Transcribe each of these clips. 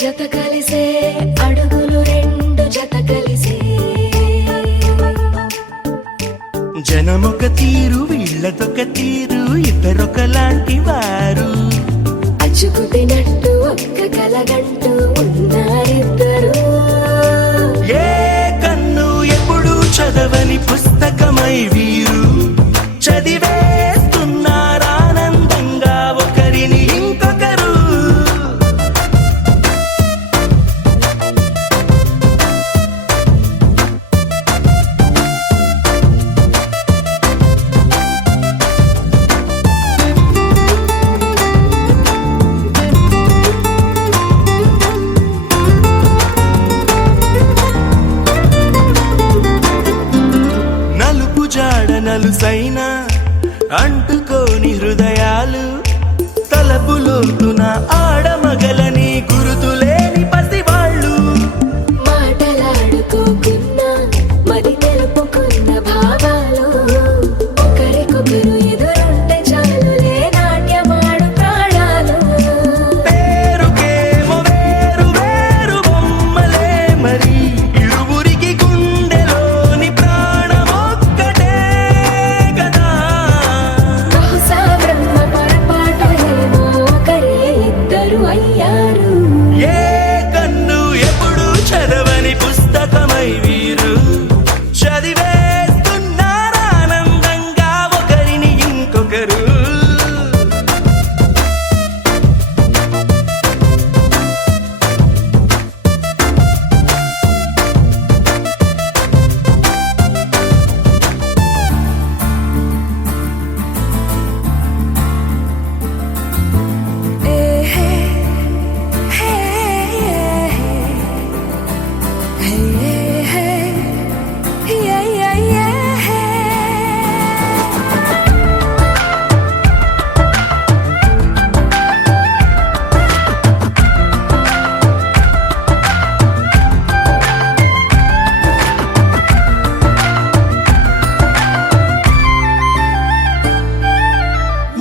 జత కలిసే అడుగులు రెండు జత కలిసే జనమొక తీరు వీళ్ళదొక తీరు ఇద్దరొకలాంటి వారు అచ్చుకు తినట్టు ఒక్క కలగంటూ ఉన్నారిద్దరు ఏ కన్ను ఎప్పుడు చదవని పుస్తకమై వీరు చదివేస్తున్నారానందంగా ఒకరిని ఇంకొకరు నలుపు జాడ నలుసైన అంటుకోని హృదయాలు తలపులోతున ఆడమగలని గురుతులేని పసివాళ్ళు మాటలాడుకోకున్నా మరి తెలుపుకున్న భావాలు ఒకరికొకరు ఎదురుంటే చాలులే నాట్యమాడు ప్రాణాలు పేరుకేమో వేరు వేరు బొమ్మలే మరి ఇరువురికి గుండెలోని ప్రాణమొక్కటే కదా బహుశా బ్రహ్మ పొరపాటు ఏమో ఒకరే ఇద్దరు అయ్యారు ఏ కన్ను ఎప్పుడు చదవని పుస్తకమై వీరు చదివేస్తున్నారానందంగా ఒకరిని ఇంకొకరు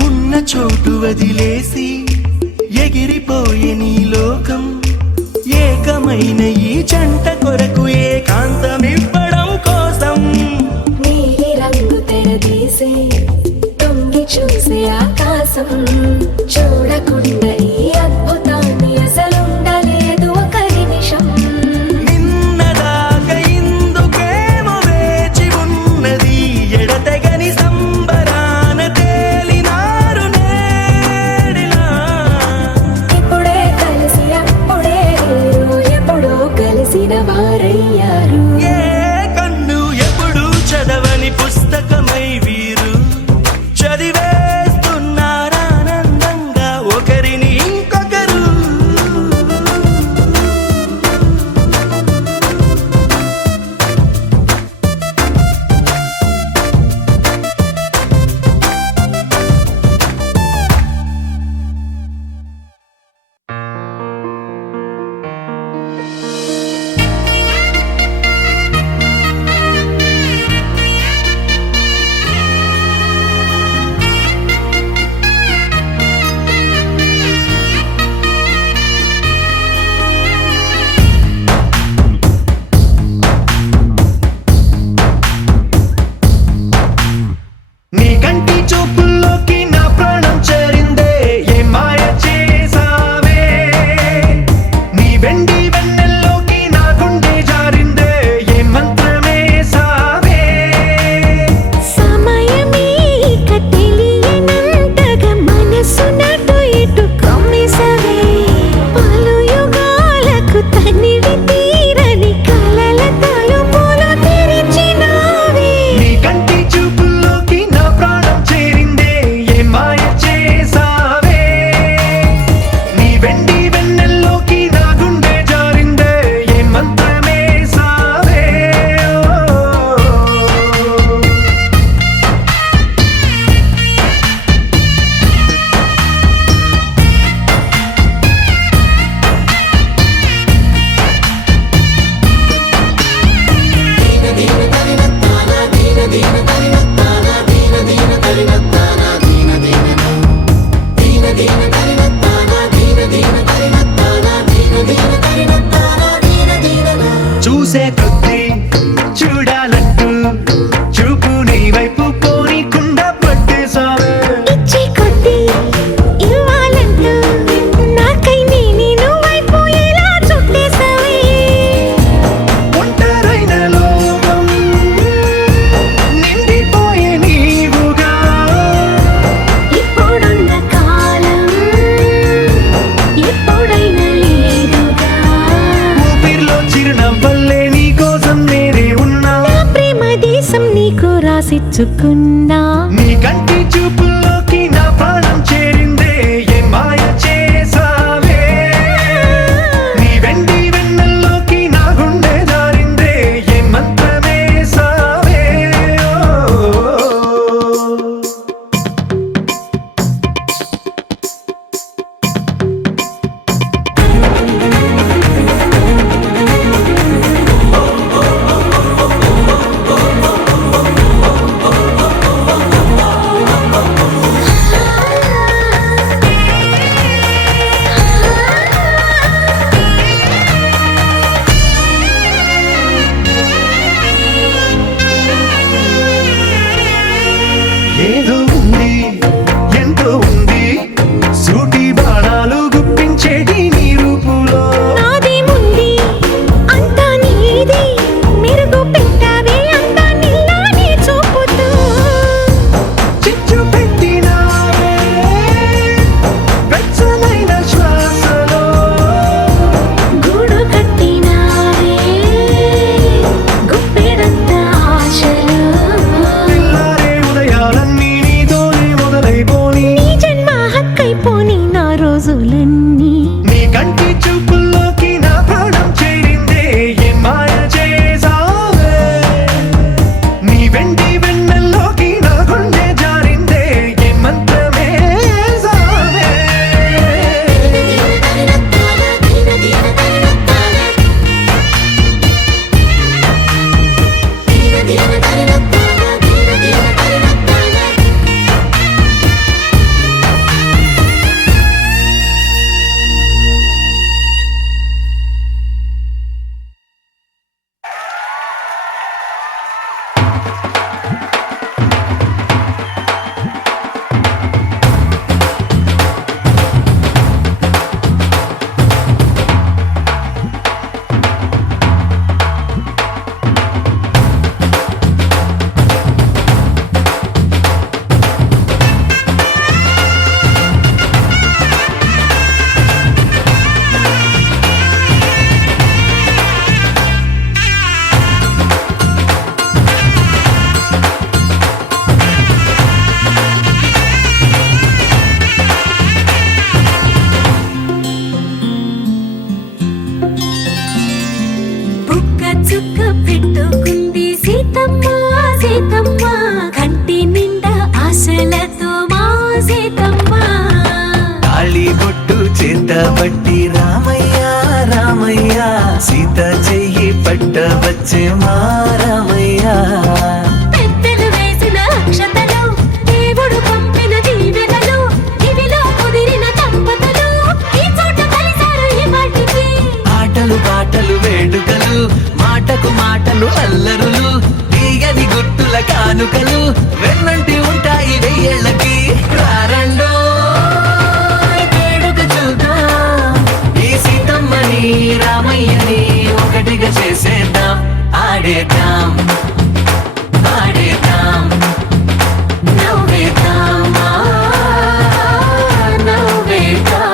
ఉన్న చోటు వదిలేసి ఎగిరిపోయే నీ లోకం ఏకమైన ఈ జంట కొరకు ఏకాంతమివ్వడం కోసం నీలి రంగు తెరదీసే తొంగి చూసే ఆకాశం చూడకుండా ఈ అద్భుతాన్ని అసలుండలేదు ఒక నిమిషం నిన్నదాకా ఇందుకేమో వేచి ఉన్నది ఎడతెగని సంబరాన తేలినారు నేడిలా ఇప్పుడే కలిసి అప్పుడే వేరు ఎప్పుడో కలిసిన వారయ్యారు ఏ కన్ను ఎప్పుడు చదవని పుస్తకమై వీరు చదివేస్తున్నారానందంగా ఒకరిని ఇంకొకరు తెలుసుకున్నా. నీ కంటి చూపుల్లోకి నా ప్రాణం చేరిందే ఏ మాయ చేసావే, నీ వెండి వెన్నెల్లోకి నా గుండె జారిందే ఏ మంత్రమేసావే. ఏదో ఉంది ఎంతో ఉంది సూటి బాణాలు గుప్పించేటి నీ రూపులో. నాది ముంది అంతా నీది, మెరుగు పెట్టావే అంతా నీలానే చూపుతూ. చిచ్చు పెట్టినావే వెచ్చనైన శ్వాసలో, గూడు కట్టినావే గుప్పెడంత ఆశలు. పిల్లారే ఉదయాలన్నీ నీతోనే మొదలైపోని, నీ జన్మ హక్కైపోని నా రోజులన్నీ. నీ కంటి చూపుల్లోకి నా ప్రాణం చేరిందే ఏ మాయ చేసావే, నీ వెండి వెన్నెల్లోకి నా గుండె జారిందే ఏ మంత్రమేసావే. బుక్క చుక్క పెట్టుకుంది సీతమ్మ సీతమ్మ, కంటి నిండా ఆశలతో మా సీతమ్మ. తాళి బొట్టు చేత పట్టి రామయ్య రామయ్య, సీత చెయ్యి పట్ట వచ్చే మా రామయ్య. పెద్దలు వేసిన అక్షతలు, దేవుడు పంపిన దీవెనలు, ఇవిలో కుదిరిన దంపతులు ఈ చోట కలిసారు ఇవాటికి. ఆటలు పాటలు వేడుకలు, మాటకు మాటలు అల్లరులు, తీయని గుర్తుల కానుకలు వెన్నంటి ఉంటాయి వెయ్యేళ్ళకి. రారండో వేడుక చూద్దాం, ఈ సీతమ్మని రామయ్యని ఒకటిగా చేసేద్దాం. ఆడేద్దాం ఆడేద్దాం నవ్వేద్దాం నవ్వేద్దాం.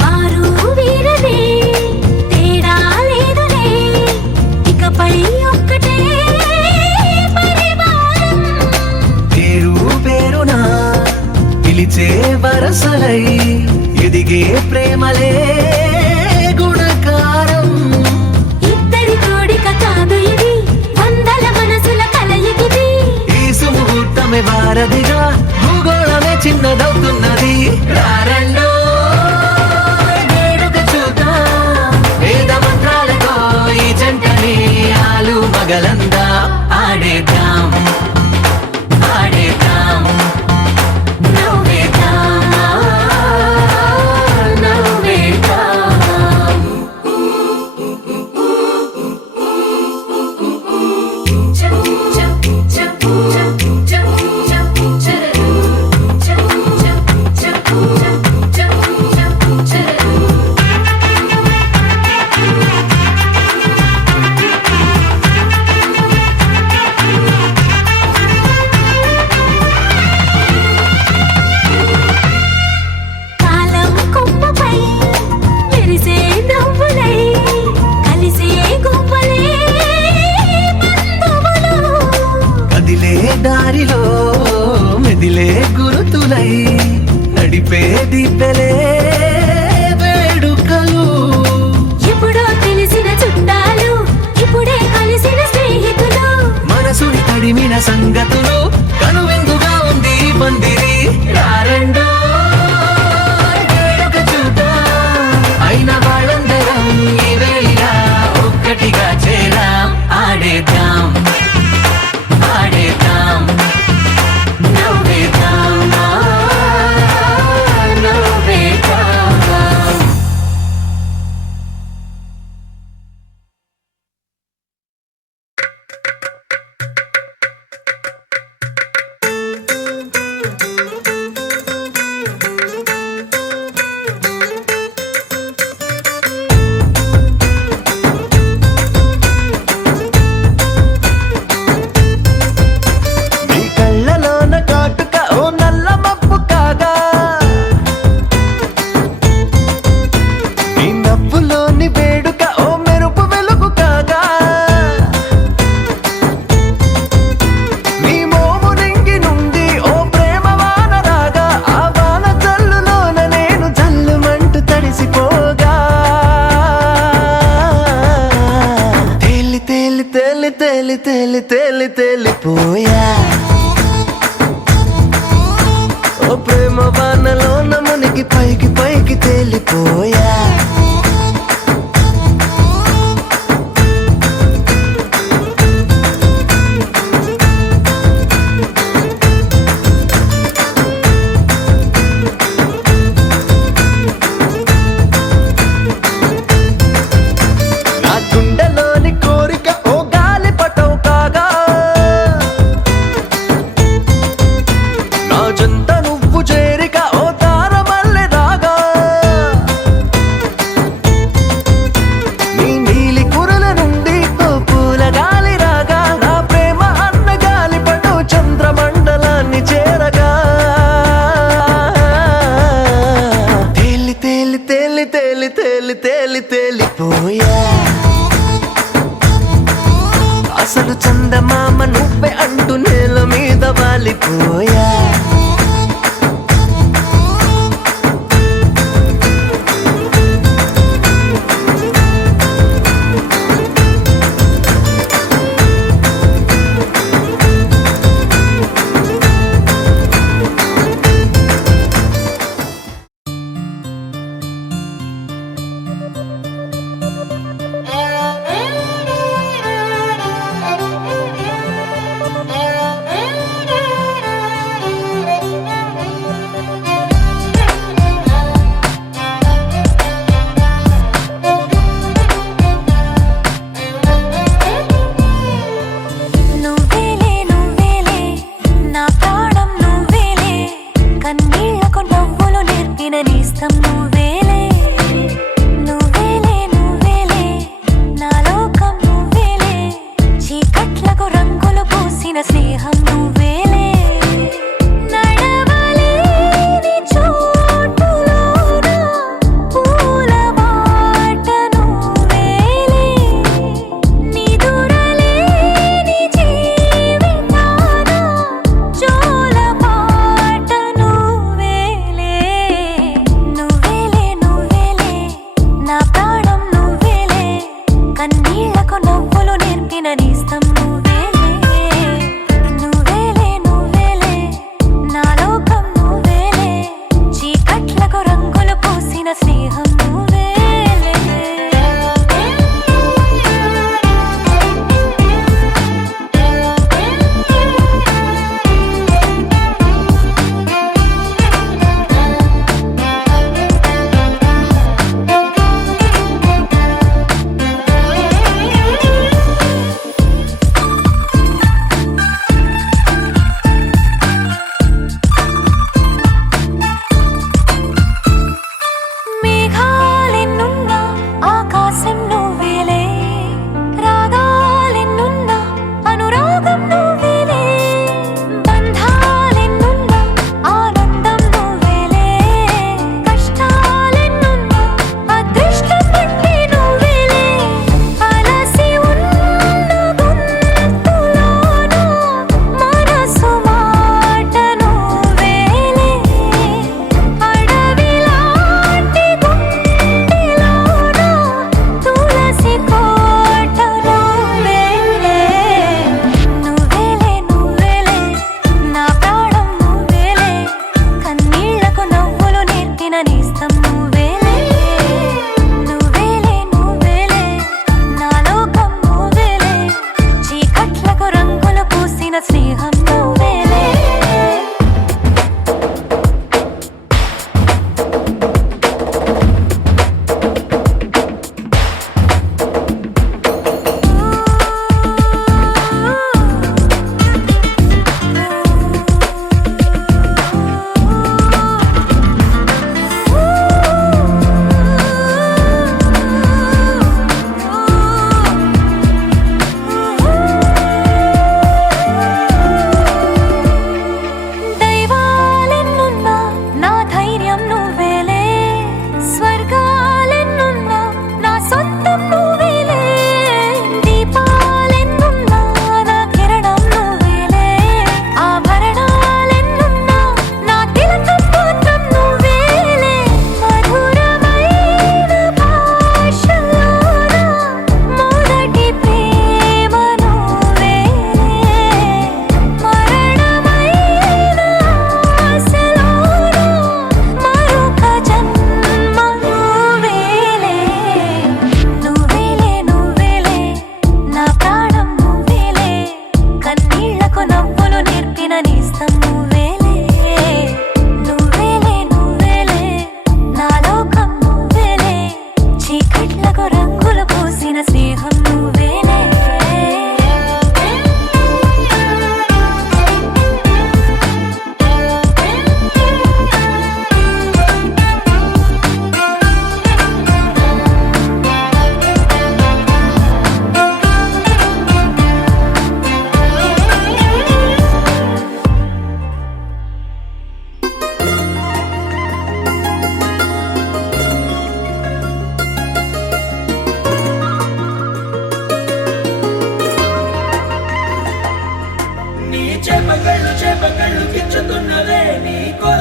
వారు వీరనే తేడా లేదులే, ఇకపై ఒక్కటే పరివారం. పేరు పేరునా పిలిచే వరసలై ఎదిగే ప్రేమలే గుణకారం. ఇద్దరి కోడిక కాదు ఇది, వందల మనసుల కలయికిది. ఈ సుముహూర్తమే వారధిగా భూగోళమే చిన్నదవుతున్నది. రారండో వేడుక చూద్దాం, వేద మంత్రాలతో ఈ జంటని ఆలు మగలందా. ఆడేద్దాం ఆడేద్దాం నవ్వేద్దాం నవ్వేద్దాం. జతై నడిపే దిబ్బెలే వేడుకలు. ఎప్పుడో తెలిసిన చుట్టాలు ఇప్పుడే కలిసిన స్నేహితులు, మనసుని తడిమిన సంగతులు కనువిందుగా ఉంది ఈ పందిరి. రారండో వేడుక చూద్దాం, అయిన వాళ్ళందరం ఈ వేళ ఒక్కటిగా చేరాం. ఆడేద్దాం ఆడేద్దాం నవ్వేద్దాం నవ్వేద్దాం. నీ కళ్ళలోన కాటుక ఓ నల్ల మబ్బు కాగా, నీ నవ్వులోని వేడుక ఓ మెరుపు వెలుగు కాగా, నీ మోము రింగి నుండి ఓ ప్రేమ వాన రాగా, ఆ వాన జల్లులోన నేను జల్లుమంటూ తడిసిపోగా. తేలి తేలి తేలి తేలి తేలి తేలి తేలిపోయా, ఓ ప్రేమ వానలోన మునిగి పైకి పైకి తేలిపోయా. నా గుండెలోని కోరిక ఓ గాలి పటం కాగా, నా జంట నువ్వు చేరిక ఓ తారమల్లె రాగా, నీ నీలి కురుల నుండి ఓ పూల గాలి రాగా, నా ప్రేమ అన్న గాలి పటు చంద్రమండలాన్ని చేరగా. తేలి తేలి తేలి తేలి తేలి తేలి తేలిపోయా, అసలు చందమామ నువ్వే అంటూ నేల మీద వాలిపోయా.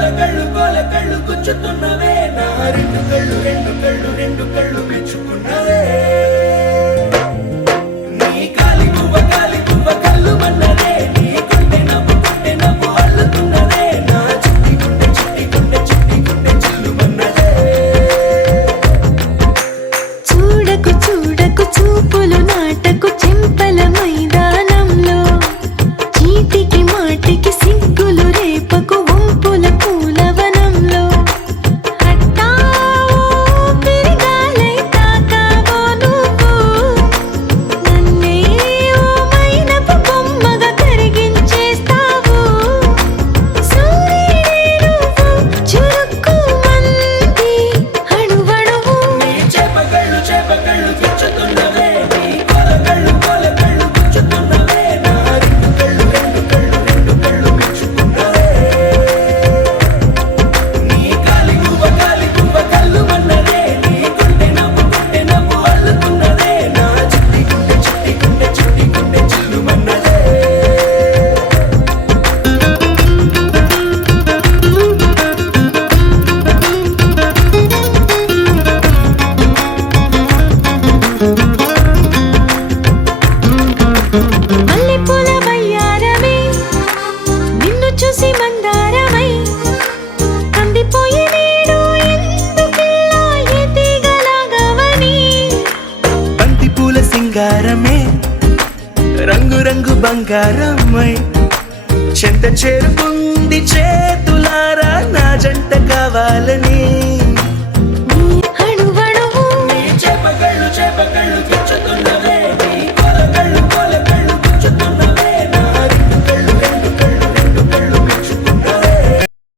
గోల కళ్ళు గుచ్చుతున్నవే నా రెండు కళ్ళు పెంచుకున్నవే నీ కాలి పువ్వ కళ్ళు మన్నదే నీ గుండె నవ్వు అల్లుతున్నదే నా చిట్టి గుండె చిల్లు మన్నదే చూడకు చూడకు చూపులు నాటకు చెంపల మైదానంలో చీటికి మాటికి సిగ్గులు రేపకు వంపుల పూలవనంలో హట్టావో పెరిగాలై తాకావో నువ్వు నన్నే ఓ మైనపు బొమ్మగా కరిగించేస్తావు సూర్యుడే నువ్వు చురుక్కుమంది అణువణువు నీ చేపకళ్ళు గుచ్చుతున్నవే నీ గోల కళ్ళు గుచ్చుతున్నవే నా రెండు కళ్ళు పెంచుకున్నవే నీ కాలి పువ్వ కళ్ళు మన్నదే నీ గుండె నవ్వు అల్లుతున్నదే నా చిట్టి గుండె చిల్లు మన్నదే మల్లెపూల వయ్యారమే నిన్ను చూసి మందారమై కందిపోయి నేడు ఎందుకిలా ఎదిగలాగవని బంతి పూల సింగారమే రంగు బంగారమై చెంత చేరుకుంది చేతులారా నా జంట కావాలని